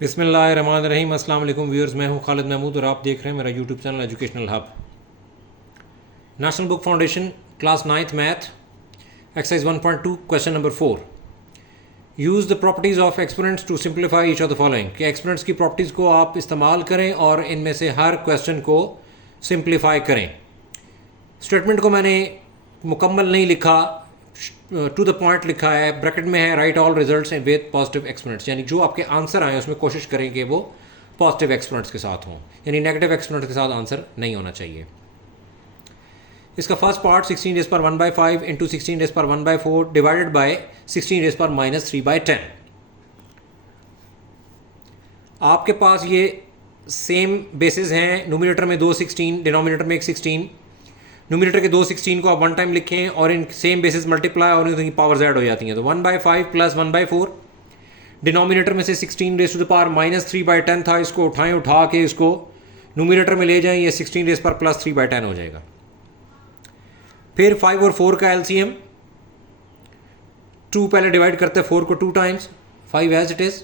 बिस्मिल्लाहिर्रहमानिर्रहीम। अस्सलाम वालेकुम व्यूअर्स, मैं हूं खालिद महमूद और आप देख रहे हैं मेरा YouTube channel educational hub. National book foundation class 9th math exercise 1.2 question number 4। Use the properties of exponents to simplify each of the following. कि एक्सपोनेंट्स की प्रॉपर्टीज़ को आप इस्तेमाल करें और इनमें से हर क्वेश्चन को सिंप्लीफाई करें। स्टेटमेंट को मैंने मुकम्मल नहीं लिखा, टू द पॉइंट लिखा है, ब्रैकेट में है right all results with positive exponents, यानी जो आपके आंसर आए उसमें कोशिश करें कि वो पॉजिटिव एक्सपोनेंट्स के साथ हों, यानी नेगेटिव एक्सपोनेंट्स के साथ आंसर नहीं होना चाहिए। इसका फर्स्ट पार्ट 16 रेज़ पर 1/5 इंटू 16 रेज़ पर 1/4 डिवाइडेड बाय 16 रेज़ पर -3/10। आपके पास ये सेम बेसिस हैं, नोमिनेटर में 2 16, डिनोमिनेटर में 1 16। न्यूमिनेटर के 2 16 को आप वन टाइम लिखें और इन सेम बेसिस मल्टीप्लाई और इनकी पावर्स ऐड हो जाती हैं, तो 1/5 प्लस 1/4। डिनोमिनेटर में से 16 रेज़ टू द पावर -3/10 था, इसको उठाएं, उठा के इसको न्यूमिनेटर में ले जाएं, ये 16 रेज़ पर प्लस 3/10 हो जाएगा। फिर 5 और 4 का एलसीएम, 2 पहले डिवाइड करते हैं 4 को 2 टाइम्स, 5 एज इट इज़,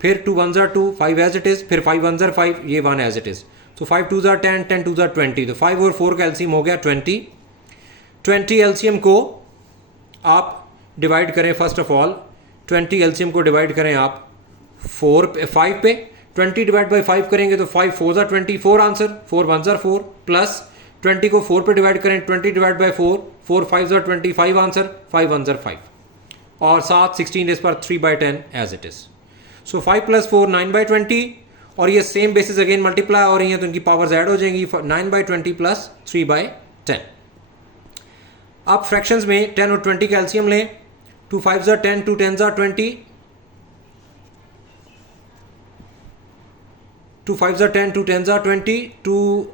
फिर 2 1 2, 5 एज इट इज़, फिर 5 1 5, ये 1 एज इट इज़। तो 5 2 10, 10 2 20, तो 5 और 4 का एलसीएम हो गया 20। 20 एलसीएम को आप डिवाइड करें, फर्स्ट ऑफ ऑल 20 एलसीएम को डिवाइड करें आप 5 पे। 20 डिवाइड बाई 5 करेंगे तो 5 4 20, 4 आंसर, 4 1 4, प्लस 20 को 4 पे डिवाइड करें, 20 डिवाइड बाई 4, 4 5 20, 5 आंसर, 5 1 5, और साथ 16 रेज़ पर 3/10 एज इट इज़। सो 5 + 4 9/20, और ये सेम बेसिस अगेन मल्टीप्लाई हो रही हैं तो इनकी पावर्स ऐड हो जाएंगी, 9/20 प्लस 3/10। अब फ्रैक्शंस में 10 और 20 का एलसीएम लें, 2 5 10, 2 10 20, 2 5 10, 2 10 20, 2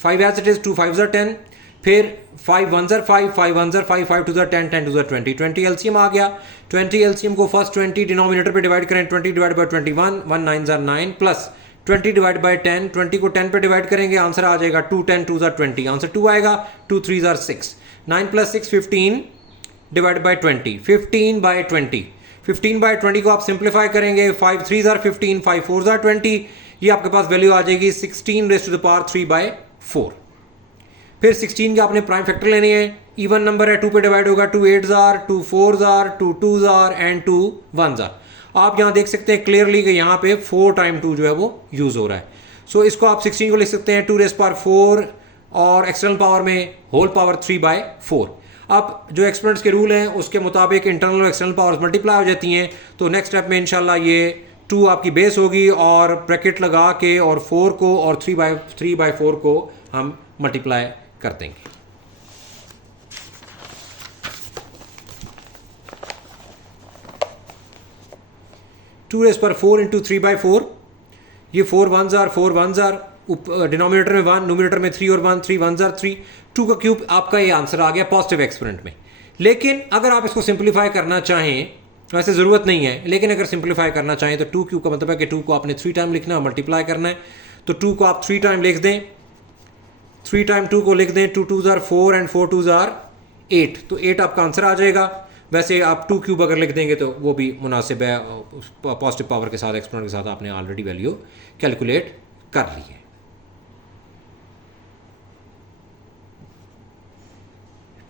5 एज इट इज, 2 5 10, फिर 5 1 5, 5 1 5, 5 2 10, 10 2 20, 20 एलसीएम आ गया। 20 एलसीएम को फर्स्ट 20 डिनोमिनेटर पे डिवाइड करें, 20 divide by 21, 1 9 9, plus 20 divide by 10, 20 को 10 पे डिवाइड करेंगे, आंसर आ जाएगा 2 10 2 20, आंसर 2 आएगा, 2 3 6, 9 + 6 15 डिवाइड बाई 20, 15/20। 15/20 को आप सिंप्लीफाई करेंगे, 5 3 15, 5 4 20, ये आपके पास वैल्यू आ जाएगी 16 रेज़ टू द पावर 3/4। फिर 16 के आपने प्राइम फैक्टर लेने हैं, इवन नंबर है, 2 पे डिवाइड होगा, 2 8 2 4 2 2 एंड 2 1। आप यहाँ देख सकते हैं क्लियरली कि यहाँ पे 4 टाइम 2 जो है वो यूज़ हो रहा है। सो इसको आप 16 को लिख सकते हैं 2 रेज़ पावर 4 और एक्सटर्नल पावर में होल पावर 3/4। अब जो एक्सपोनेंट्स के रूल हैं उसके मुताबिक इंटरनल और एक्सटर्नल पावर्स मल्टीप्लाई हो जाती हैं, तो नेक्स्ट स्टेप में इंशाल्लाह ये 2 आपकी बेस होगी और ब्रैकेट लगा के और 4 को और 3/4 को हम मल्टीप्लाई कर देंगे। टू रेज़ पर 4 इंटू 3/4, ये 4 1 4 1, डिनोमिनेटर में 1, नोमिनेटर में 3 और 1, 3 1 3, 2 का क्यूब, आपका ये आंसर आ गया पॉजिटिव एक्सपोनेंट में। लेकिन अगर आप इसको सिंप्लीफाई करना चाहें, वैसे ज़रूरत नहीं है, लेकिन अगर सिंप्लीफाई करना चाहें तो 2 क्यूब का मतलब है कि 2 को आपने 3 टाइम लिखना है, मल्टीप्लाई करना है, तो 2 को आप 3 टाइम लिख दें, 3 टाइम 2 को लिख दें, 2 2 4 एंड 4 2 8, तो 8 आपका आंसर आ जाएगा। वैसे आप 2 क्यूब अगर लिख देंगे तो वो भी मुनासिब है, पॉजिटिव पावर के साथ एक्सपोनेंट के साथ आपने ऑलरेडी वैल्यू कैलकुलेट कर ली है।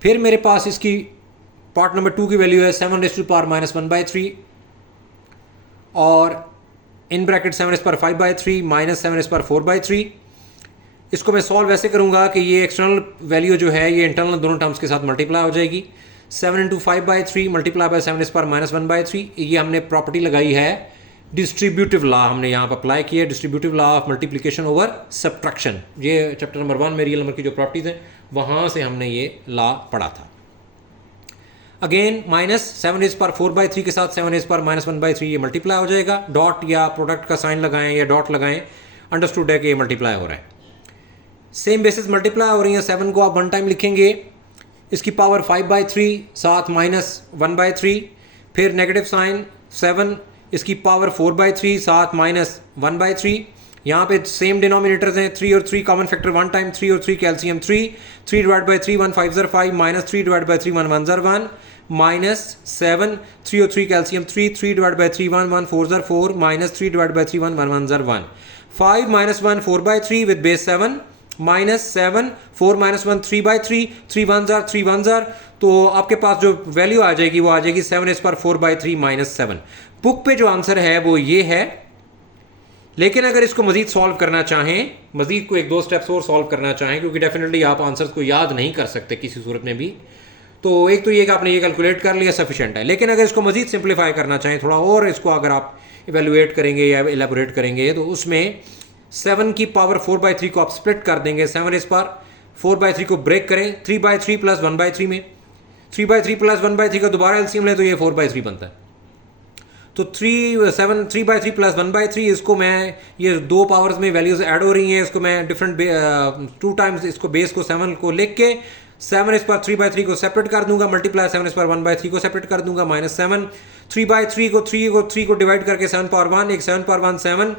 फिर मेरे पास इसकी पार्ट नंबर 2 की वैल्यू है 7 रेज़ टू द पावर -1/3, और इन ब्रैकेट 7 रेज़ पर 5/3 माइनस 7 रेज़ पर 4/3। इसको मैं सॉल्व वैसे करूंगा कि ये एक्सटर्नल वैल्यू जो है ये इंटरनल दोनों टर्म्स के साथ मल्टीप्लाई हो जाएगी, 7 इंटू 5/3 मल्टीप्लाई बाय 7 रेज़ पर -1/3। ये हमने प्रॉपर्टी लगाई है, डिस्ट्रीब्यूटिव लॉ हमने यहाँ पर अप्लाई किया है, distributive law of multiplication over subtraction. ये चैप्टर नंबर 1 में रियल नंबर की जो प्रॉपर्टीज़ हैं वहाँ से हमने ये लॉ पढ़ा था। अगेन -7 रेज़ पर 4/3 के साथ 7 रेज़ पर -1/3 ये मल्टीप्लाई हो जाएगा, डॉट या प्रोडक्ट का साइन लगाएं या डॉट लगाएं, अंडरस्टूड है कि ये मल्टीप्लाई हो रहा है। सेम बेसिस मल्टीप्लाई हो रही हैं, 7 को आप 1 टाइम लिखेंगे, इसकी पावर 5/3 साथ -1/3, फिर नेगेटिव साइन 7, इसकी पावर 4/3 साथ -1/3। यहाँ पे सेम डिनोमिनेटर्स हैं, 3 और 3 कॉमन फैक्टर 1 टाइम, 3 और 3 calcium 3, 3 divide by 3 1 5 5, -3 divide by 3 1 1 1, -7, 3 और 3 कैल्शियम 3, 3 डिवाइड बाई 3 1, 1 4 ज़र 4, -3 डिवाइड बाई 3 1, 1 1 ज़र 1, 5 -1 4 बाई 3 विद बेस 7, -7 4 -1 3 बाई 3, 3 1 ज़र 3 1 ज़र, तो आपके पास जो वैल्यू आ जाएगी वो आ जाएगी 7^4/3 -7। बुक पे जो आंसर है वो ये है। लेकिन अगर इसको मजीद सॉल्व करना चाहें, मजीद को 1-2 स्टेप्स और सॉल्व करना चाहें, क्योंकि डेफिनेटली आप आंसर्स को याद नहीं कर सकते किसी सूरत में भी, तो एक तो ये कि आपने ये कैलकुलेट कर लिया सफिशेंट है। लेकिन अगर इसको मजीद सिंप्लीफाई करना चाहें थोड़ा और, इसको अगर आप इवेलुएट करेंगे या एलेबोरेट करेंगे, तो उसमें 7 की पावर 4/3 को आप स्प्लिट कर देंगे, 7^4/3 को ब्रेक करें 3/3 प्लस 1/3 में, 3/3 प्लस 1/3 का दोबारा एलसीएम ले तो ये 4/3 बनता है। तो 3/3 प्लस 1/3, इसको मैं ये दो पावर्स में वैल्यूज ऐड हो रही हैं, इसको मैं डिफरेंट 2 टाइम्स इसको बेस को 7 को लिख के 7^3/3 को सेपरेट कर दूंगा, मल्टीप्लाई 7^1/3 को सेपरेट कर दूंगा, -7 3/3 को 3 को डिवाइड करके 7^1, एक 7^1 7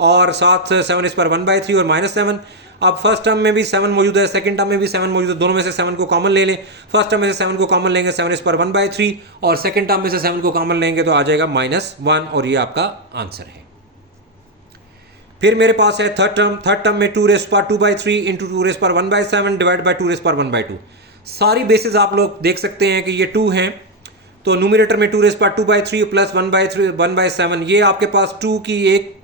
और साथ 7^1/3 और -7। अब फर्स्ट टर्म में भी 7 मौजूद है, सेकंड टर्म में भी 7 मौजूद है, दोनों में से 7 को कॉमन ले लें। फर्स्ट टर्म में से 7 को कॉमन लेंगे 7^1/3 और सेकंड टर्म में से 7 को कॉमन लेंगे तो आ जाएगा -1 और ये आपका आंसर है। फिर मेरे पास है थर्ड टर्म में 2^2/3 इंटू 2^1/7 डिवाइड बाई 2^1/2। सारी बेसिस आप लोग देख सकते हैं कि ये 2 हैं, तो न्यूमरेटर में 2^2/3 प्लस 1/7, ये आपके पास 2 की एक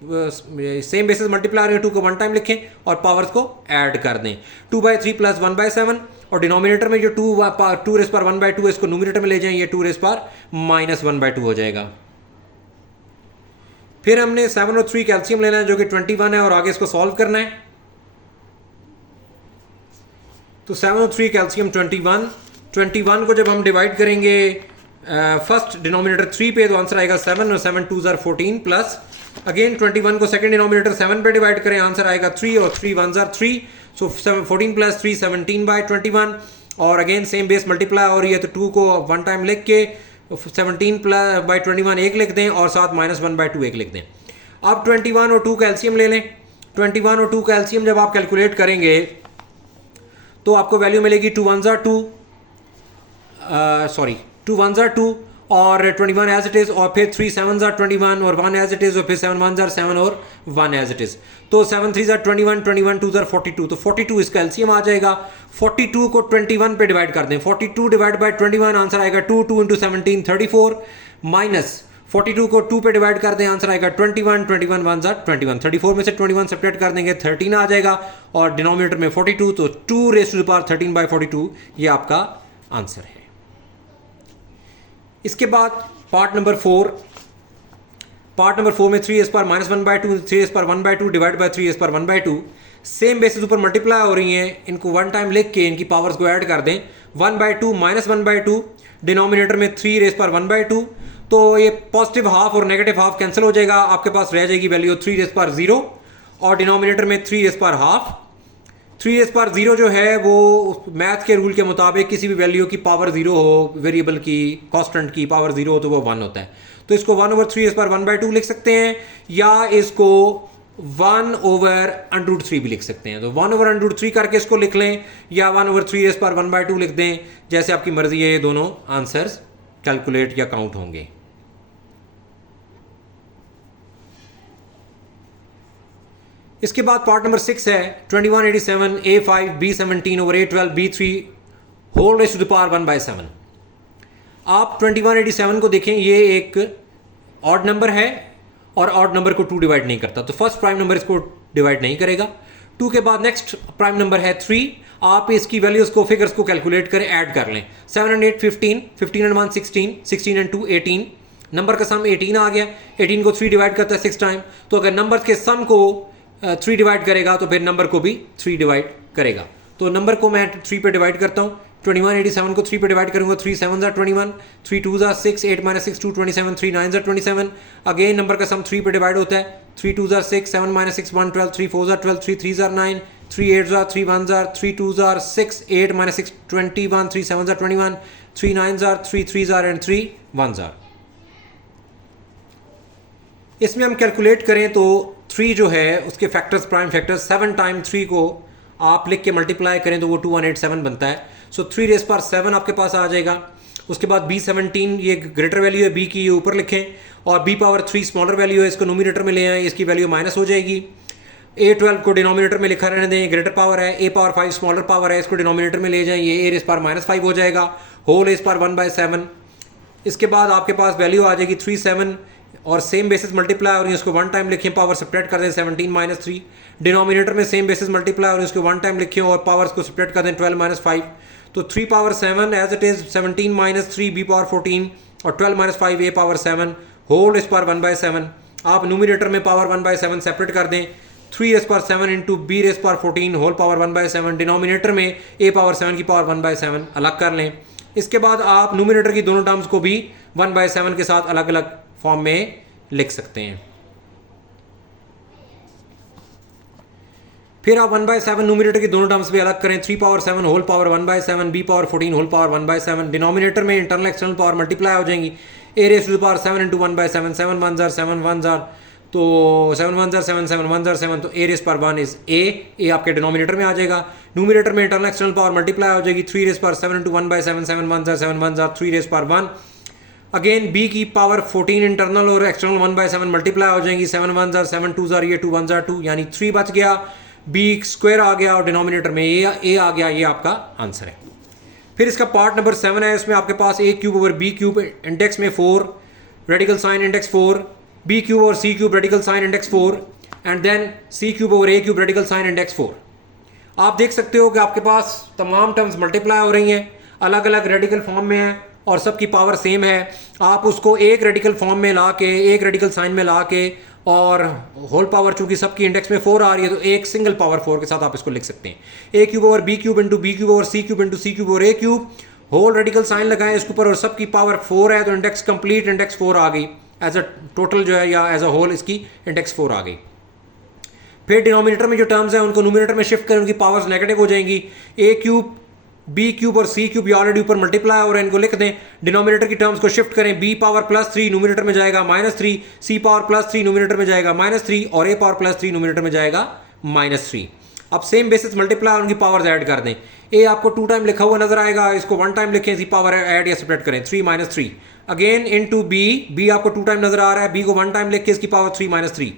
सेम बेसिस मल्टीप्लाई है, 2 को 1 टाइम लिखें और पावर्स को ऐड कर दें, 2/3 प्लस 1/7 और डिनोमिनेटर में जो 2^1/2 इसको न्यूमरेटर में ले जाएं, ये 2^-1/2 हो जाएगा। फिर हमने 7 और 3 कैल्शियम लेना है जो कि 21 है और आगे इसको सॉल्व करना है। तो 7 और 3 कैल्शियम 21 को जब हम डिवाइड करेंगे फर्स्ट डिनोमिनेटर 3 पे, तो आंसर आएगा 7 और 7 2 ज़र 14 प्लस अगेन 21 को सेकंड डिनोमिनेटर 7 पे डिवाइड करें, आंसर आएगा 3 और 3 1 ज़र 3, सो 14 प्लस 3 17/21 और अगेन सेम बेस मल्टीप्लाई हो रही है, तो 2 को 1 टाइम लिख के 17/21 एक लिख दें और साथ -1/2 एक लिख दें। अब 21 और 2 कैल्शियम ले लें। 21 और 2 कैल्शियम जब आप कैलकुलेट करेंगे तो आपको वैल्यू मिलेगी 2 1 ज़र 2 और 21 एज इट इज़, और फिर 3 7 ज़र 21 और 1 एज इट इज़, और फिर 7 1 ज़र 7 और 1 एज इट इज़। तो 7 3 ज़र 21, 21 2 ज़र 42, तो 42 इसका एलसीएम आ जाएगा। 42 को 21 पे डिवाइड कर दें, 42 डिवाइड बाई 21 आंसर आएगा 2 इंटू 17 34 माइनस 42 को 2 पे डिवाइड कर दें, आंसर आएगा 21 21 1 ज़र 21, 34 में से 21 सेपरेट कर देंगे 13 आ जाएगा और डिनोमिनेटर में 42, तो 2^13/42 ये आपका आंसर है। इसके बाद पार्ट नंबर 4 में 3^-1/2 3^1/2 डिवाइड बाई 3^1/2 सेम बेसिस ऊपर मल्टीप्लाई हो रही हैं, इनको 1 टाइम लिख के इनकी पावर्स को ऐड कर दें, 1/2 -1/2 डिनोमिनेटर में 3^1/2, तो ये पॉजिटिव हाफ और नेगेटिव हाफ कैंसिल हो जाएगा, आपके पास रह जाएगी वैल्यू 3^0 और डिनोमिनेटर में 3^1/2। 3^0 जो है वो मैथ के रूल के मुताबिक किसी भी वैल्यू की पावर 0 हो, वेरिएबल की कांस्टेंट की पावर 0 हो तो वो 1 होता है, तो इसको 1/3^1/2 लिख सकते हैं या इसको 1/√3 भी लिख सकते हैं। तो 1/√3 करके इसको लिख लें या 1/3^1/2 लिख दें, जैसे आपकी मर्जी है, ये दोनों आंसर्स कैलकुलेट या काउंट होंगे। इसके बाद पार्ट नंबर 6 है 2187 A5 B17 over A12 B3 whole raise to the power 1/7। आप 2187 को देखें, ये एक ऑड नंबर है और ऑड नंबर को 2 डिवाइड नहीं करता, तो फर्स्ट प्राइम नंबर इसको डिवाइड नहीं करेगा। 2 के बाद नेक्स्ट प्राइम नंबर है 3, आप इसकी वैल्यूज़ को फिगर्स को कैलकुलेट करें, ऐड कर लें। 7 and 8 15, 15 and 1 16, 16 and 2 18, नंबर का सम 18 आ गया। 18 को 3 डिवाइड करता है 6 टाइम, तो अगर नंबर के सम को 3 डिवाइड करेगा तो फिर नंबर को भी 3 डिवाइड करेगा। तो नंबर को मैं 3 पे डिवाइड करता हूँ, 2187 को 3 पे डिवाइड करूँगा, 3 7 ज़र 21, 3 2 ज़र 6, 8 - 6 2 27, 3 9 ज़र 27, अगेन नंबर का सम 3 पे डिवाइड होता है, 3 2 ज़र 6, 7 - 6 1 12, 3 4 ज़र 12, 3 3 ज़र 9, 3 8 ज़र 3 1 ज़र, 3 2 ज़र 6, 8 - 6 21, 3 7 ज़र 21, 3 9 ज़र 3 3 ज़र एंड 3 1 ज़र। इसमें हम कैलकुलेट करें तो 3 जो है उसके फैक्टर्स, प्राइम फैक्टर्स 7 टाइम 3 को आप लिख के मल्टीप्लाई करें तो वो 2187 बनता है। सो 3^7 आपके पास आ जाएगा उसके बाद B17 ये ग्रेटर वैल्यू है b की, ये ऊपर लिखें, और b पावर 3 स्मॉलर वैल्यू है, इसको नोमिनेटर में ले आएँ, इसकी वैल्यू माइनस हो जाएगी। A12 को डिनोमिनेटर में लिखा रहने दें, ग्रेटर पावर है, a पावर 5 स्मॉलर पावर है, इसको डिनोमिनेटर में ले जाएं, ये a रेज़ पावर -5 हो जाएगा, होल रेज़ पावर 1/7। इसके बाद आपके पास वैल्यू आ जाएगी 3 7 और सेम बेसिस मल्टीप्लाई और इसको 1 टाइम लिखें, पावर सब्ट्रैक्ट कर दें 17 - 3। डिनोमिनेटर में सेम बेसिस मल्टीप्लाई और इसको 1 टाइम लिखें और पावर्स को सब्ट्रैक्ट कर दें 12 - 5। तो 3 power 7 as it is 17 - 3 b power 14 और 12 - 5 a power 7 whole raise power 1/7। आप न्यूमिनेटर में पावर 1/7 सेपरेट कर दें, 3 raise power 7 into b raise power 14 whole power 1/7। Denominator में a पावर 7 की पावर 1/7 अलग कर लें। इसके बाद आप न्यूमिनेटर की दोनों टर्म्स को भी 1/7 के साथ अलग अलग फॉर्म में लिख सकते हैं। फिर आप 1/7 न्यूमिनेटर की दोनों टर्म्स भी अलग करें, 3 power 7 whole power 1/7 b power 14 whole power 1/7। Denominator में इंटरनल एक्सटर्नल पावर मल्टीप्लाई हो जाएंगी, a raise to the power 7 into 1/7, 7 1 ज़ार 7 1 ज़ार, तो 7 1 ज़ार 7 7 1 ज़ार 7, तो a rays power 1 is a आपके डिनोमिनेटर में आ जाएगा। न्यूमिनेटर में इंटरनल एक्सटर्नल पावर मल्टीप्लाई हो जाएगी, 3 रेज़ पावर 7 इंटू 1/7, 7 1 ज़ार 7 1 ज़ार, 3 रेज़ पावर 1। अगेन b की पावर 14 इंटरनल और एक्सटर्नल 1/7 मल्टीप्लाई हो जाएंगी, 7 1 ज़ार 7 2 ज़ार, ये 2 1 ज़ार 2, यानी 3 बच गया, b स्क्वायर आ गया और डिनोमिनेटर में a आ गया। ये आपका आंसर है। फिर इसका पार्ट नंबर 7 है, इसमें आपके पास a cube over b cube index में 4, radical sign index 4, b cube और c cube radical sign index 4 and then c cube over a cube radical sign index 4। आप देख सकते हो कि आपके पास तमाम टर्म्स मल्टीप्लाई हो रही हैं, अलग अलग रेडिकल फॉर्म में है और सबकी पावर सेम है। आप उसको एक रेडिकल फॉर्म में ला के, एक रेडिकल साइन में ला के, और होल पावर चूंकि सबकी इंडेक्स में 4 आ रही है तो एक सिंगल पावर 4 के साथ आप इसको लिख सकते हैं। a cube over b cube into b cube over c cube into c cube over a cube, whole radical sign लगाएं इसके ऊपर और सबकी पावर 4 है तो इंडेक्स कंप्लीट इंडेक्स 4 आ गई, एज अ टोटल जो है या एज अ होल इसकी इंडेक्स 4 आ गई। फिर डिनोमिनेटर में जो टर्म्स हैं उनको न्यूमिनेटर में शिफ्ट करें, उनकी पावर्स नेगेटिव हो जाएंगी। a क्यूब b क्यूब और c क्यूब ये ऑलरेडी ऊपर मल्टीप्लाई हो रहे हैं, इनको लिख दें। डिनोमिनेटर की टर्म्स को शिफ्ट करें, b पावर +3 न्यूमिनेटर में जाएगा -3, c पावर +3 न्यूमिनेटर में जाएगा -3 और a पावर +3 न्यूमिनेटर में जाएगा -3। अब सेम बेसिस मल्टीप्लाई उनकी पावर्स ऐड कर दें। a आपको 2 टाइम लिखा हुआ नजर आएगा, इसको 1 टाइम लिखें, c पावर ऐड या सेपरेट करें 3 - 3। अगेन इनटू b आपको 2 टाइम नजर आ रहा है, b को 1 टाइम लिख के इसकी पावर 3 - 3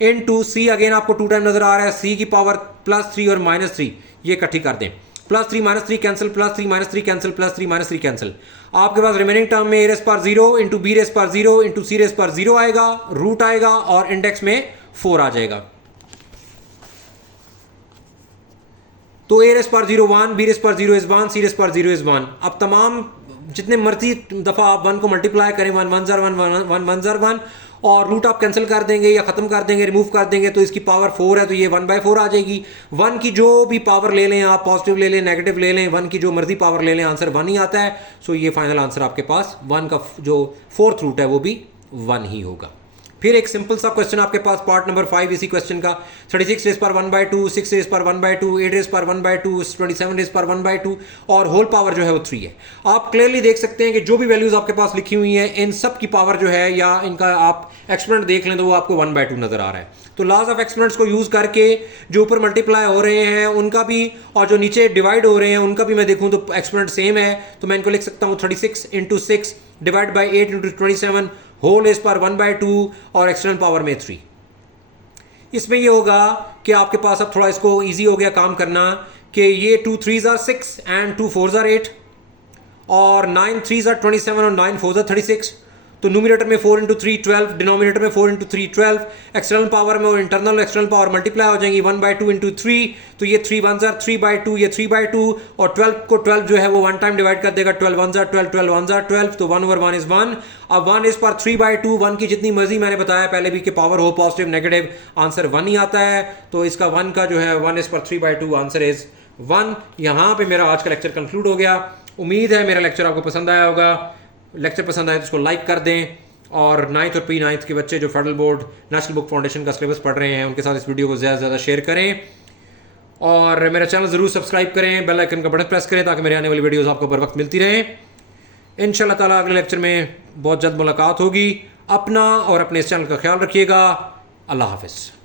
इनटू c, अगेन आपको 2 टाइम नजर आ रहा है, c की पावर +3 और -3 ये इकट्ठी कर दें, +3 - 3 कैंसिल, +3 - 3 कैंसिल, +3 - 3 कैंसिल। आपके पास रिमेनिंग टर्म में a rays power 0 into b raise power 0 into c rays power 0 आएगा, रूट आएगा और इंडेक्स में 4 आ जाएगा। तो a rays power 0 1, b raise power 0 is 1, c rays power 0 is 1। अब तमाम जितने मर्जी दफ़ा आप 1 को मल्टीप्लाई करें, 1 1 ज़ार 1 1 1 ज़ार 1 और रूट आप कैंसिल कर देंगे या ख़त्म कर देंगे, रिमूव कर देंगे, तो इसकी पावर 4 है तो ये 1/4 आ जाएगी। 1 की जो भी पावर ले लें आप, पॉजिटिव ले लें नेगेटिव ले लें, 1 की जो मर्जी पावर ले लें, आंसर 1 ही आता है। सो ये फाइनल आंसर आपके पास 1 का जो 4th रूट है वो भी 1 ही होगा। फिर एक सिंपल सा क्वेश्चन आपके पास पार्ट नंबर 5 इसी क्वेश्चन का, 36 rays power 1/2, 6 rays power 1/2, 8 rays power 1/2, 27 rays power 1/2 और होल पावर जो है वो 3 है। आप क्लियरली देख सकते हैं कि जो भी वैल्यूज आपके पास लिखी हुई हैं इन सब की पावर जो है या इनका आप एक्सपोनेंट देख लें तो वो आपको 1/2 नजर आ रहा है। तो लॉज ऑफ एक्सपोनेंट्स को यूज करके जो ऊपर मल्टीप्लाई हो रहे हैं उनका भी और जो नीचे डिवाइड हो रहे हैं उनका भी मैं देखूं तो एक्सपोनेंट सेम है, तो मैं इनको लिख सकता हूं 36 × 6 divide by 8 × 27 whole raise power 1/2 और एक्सटर्नल पावर में 3। इसमें ये होगा कि आपके पास अब थोड़ा इसको इजी हो गया काम करना कि ये 2 3s are 6 and 2 4s are 8 और 9 3s are 27 और 9 4s are 36। तो न्यूमिनेटर में 4 × 3 12, डिनोमिनेटर में 4 × 3 12, एक्सटर्नल पावर में और इंटरनल एक्सटर्नल पावर मल्टीप्लाई हो जाएंगी 1/2 × 3, तो ये 3 1s are 3/2, ये 3/2 और 12 को 12 जो है वो 1 टाइम डिवाइड कर देगा, 12 1s are 12, 12 1s are 12, तो 1 over 1 is 1। अब 1 is पर 3/2, 1 की जितनी मर्जी मैंने बताया पहले भी कि पावर हो पॉजिटिव नेगेटिव आंसर 1 ही आता है, तो इसका 1 का जो है 1 is पर 3/2 आंसर इज 1। यहाँ पे मेरा आज का लेक्चर कंक्लूड हो गया। उम्मीद है मेरा लेक्चर आपको पसंद आया होगा। लेक्चर पसंद आए तो उसको लाइक कर दें और 9th और प्री-9th के बच्चे जो federal board national book foundation का सिलेबस पढ़ रहे हैं उनके साथ इस वीडियो को ज़्यादा से ज़्यादा शेयर करें और मेरा चैनल ज़रूर सब्सक्राइब करें, बेल आइकन का बटन प्रेस करें ताकि मेरे आने वाली वीडियोस आपको बर वक्त मिलती रहे। इंशाल्लाह ताला अगले लेक्चर में बहुत जल्द मुलाकात होगी। अपना और अपने इस चैनल का ख्याल रखिएगा। अल्लाह हाफ़िज़।